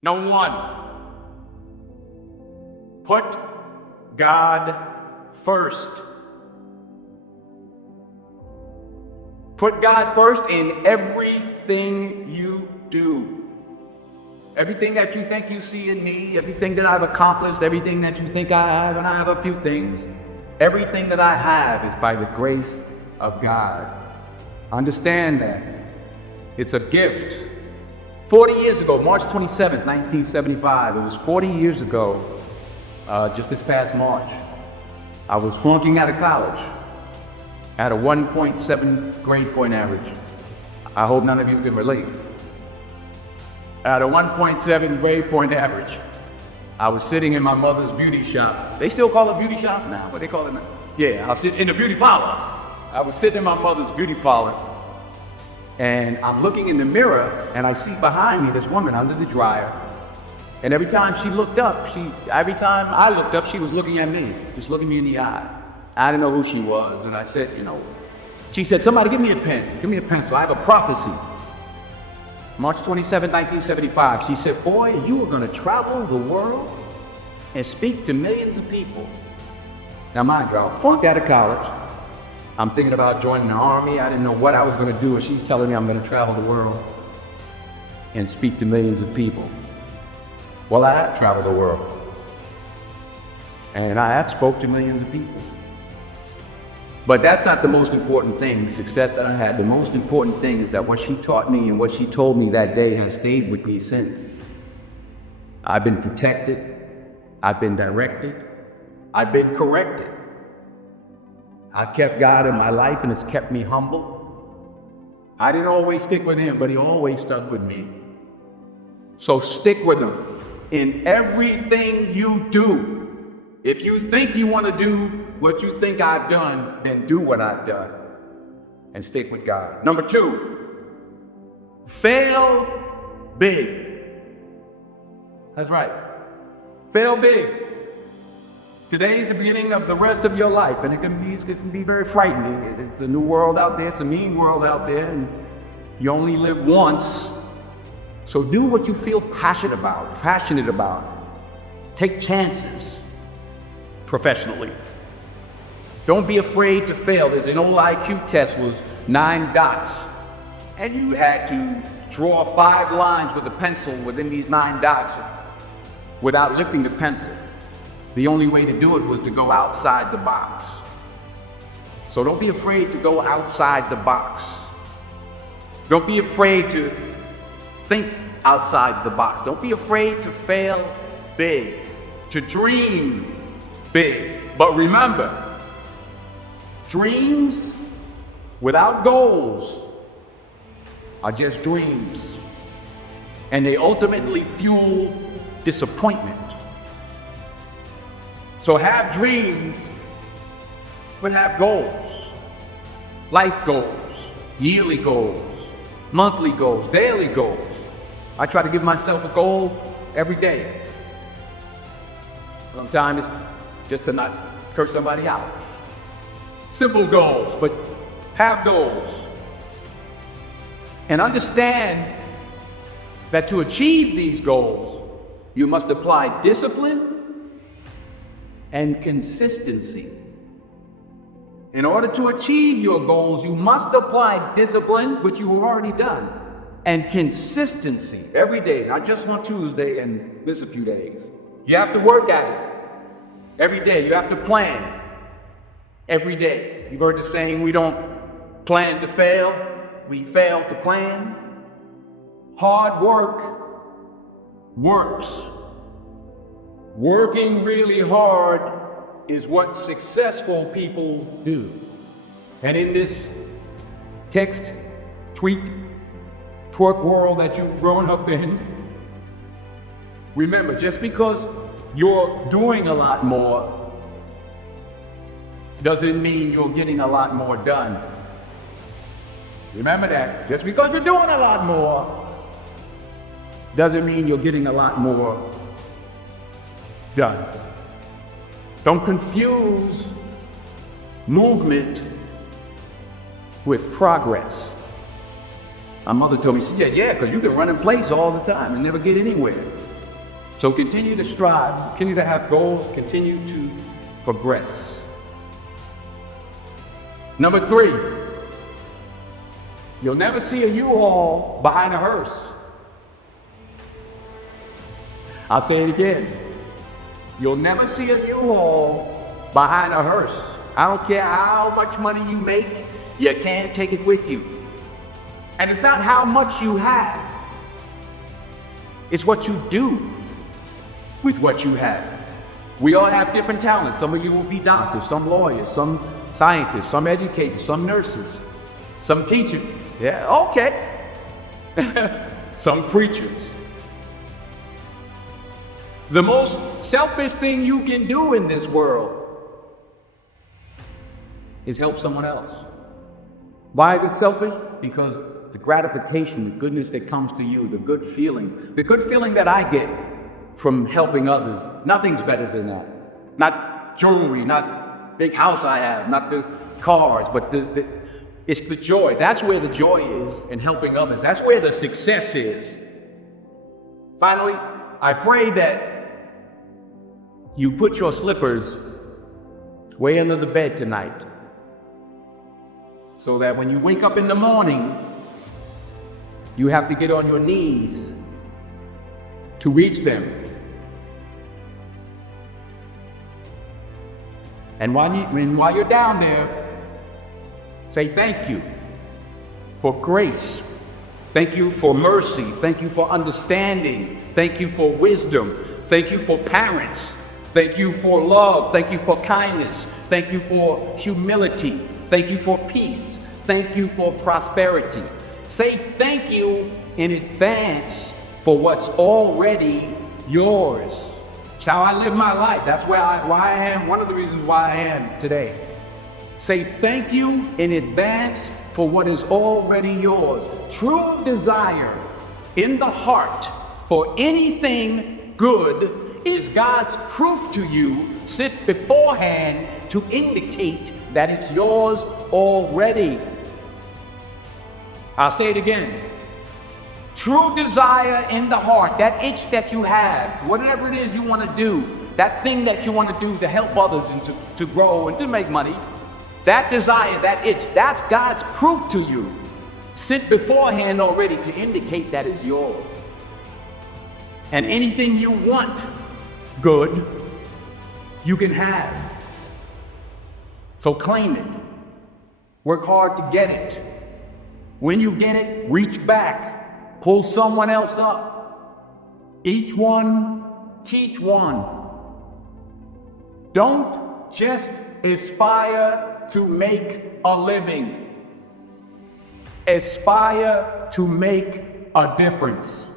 Number one, put God first. Put God first in everything you do. Everything that you think you see in me, everything that I've accomplished, everything that you think I have, and I have a few things, everything that I have is by the grace of God. Understand that. It's a gift. 40 years ago, March 27th, 1975, it was 40 years ago, just this past March, I was flunking out of college. I had a 1.7 grade point average. I hope none of you can relate. I had a 1.7 grade point average. I was sitting in my mother's beauty shop. They still call it beauty shop now? What they call it now? Yeah, I was sitting in the beauty parlor. I was sitting in my mother's beauty parlor, and I'm looking in the mirror, and I see behind me this woman under the dryer. And every time she looked up, every time I looked up, she was looking at me, just looking me in the eye. I didn't know who she was, and I said, she said, somebody give me a pen, give me a pencil, I have a prophecy. March 27, 1975, she said, boy, you are gonna travel the world and speak to millions of people. Now mind you, I flunked out of college. I'm thinking about joining the army. I didn't know what I was gonna do, and she's telling me I'm gonna travel the world and speak to millions of people. Well, I have traveled the world, and I have spoke to millions of people. But that's not the most important thing, the success that I had. The most important thing is that what she taught me and what she told me that day has stayed with me since. I've been protected, I've been directed, I've been corrected. I've kept God in my life, and it's kept me humble. I didn't always stick with him, but he always stuck with me. So stick with him in everything you do. If you think you want to do what you think I've done, then do what I've done and stick with God. Number two, fail big. That's right. Fail big. Today is the beginning of the rest of your life, and it can be very frightening. It's a new world out there. It's a mean world out there, and you only live once. So do what you feel passionate about. Take chances professionally. Don't be afraid to fail. There's an old IQ test was 9 dots, and you had to draw 5 lines with a pencil within these 9 dots without lifting the pencil. The only way to do it was to go outside the box. So don't be afraid to go outside the box. Don't be afraid to think outside the box. Don't be afraid to fail big, to dream big. But remember, dreams without goals are just dreams, and they ultimately fuel disappointment. So have dreams, but have goals. Life goals, yearly goals, monthly goals, daily goals. I try to give myself a goal every day. Sometimes it's just to not curse somebody out. Simple goals, but have goals. And understand that to achieve these goals, you must apply discipline and consistency. In order to achieve your goals, you must apply discipline, which you have already done, and consistency every day, not just on Tuesday and miss a few days. You have to work at it every day. You have to plan every day. You've heard the saying, we don't plan to fail, we fail to plan. Hard work works. Working really hard is what successful people do. And in this text, tweet, twerk world that you've grown up in, remember, just because you're doing a lot more doesn't mean you're getting a lot more done. Remember that. Just because you're doing a lot more doesn't mean you're getting a lot more done. Don't confuse movement with progress. My mother told me, she said, yeah, because you can run in place all the time and never get anywhere. So continue to strive, continue to have goals, continue to progress. Number 3, you'll never see a U-Haul behind a hearse. I'll say it again. You'll never see a U-Haul behind a hearse. I don't care how much money you make, you can't take it with you. And it's not how much you have, it's what you do with what you have. We all have different talents. Some of you will be doctors, some lawyers, some scientists, some educators, some nurses, some teachers. Yeah, okay. Some preachers. The most selfish thing you can do in this world is help someone else. Why is it selfish? Because the gratification, the goodness that comes to you, the good feeling that I get from helping others, nothing's better than that. Not jewelry, not big house I have, not the cars, but it's the joy. That's where the joy is in helping others. That's where the success is. Finally, I pray that you put your slippers way under the bed tonight, so that when you wake up in the morning, you have to get on your knees to reach them. And while you're down there, say thank you for grace. Thank you for mercy. Thank you for understanding. Thank you for wisdom. Thank you for parents. Thank you for love. Thank you for kindness. Thank you for humility. Thank you for peace. Thank you for prosperity. Say thank you in advance for what's already yours. It's how I live my life. That's why I am, one of the reasons why I am today. Say thank you in advance for what is already yours. True desire in the heart for anything good is God's proof to you, set beforehand to indicate that it's yours already. I'll say it again. True desire in the heart, that itch that you have, whatever it is you want to do, that thing that you want to do to help others and to grow and to make money, that desire, that itch, that's God's proof to you, sent beforehand already to indicate that it's yours. And anything you want good, you can have. So claim it. Work hard to get it. When you get it, reach back. Pull someone else up. Each one, teach one. Don't just aspire to make a living. Aspire to make a difference.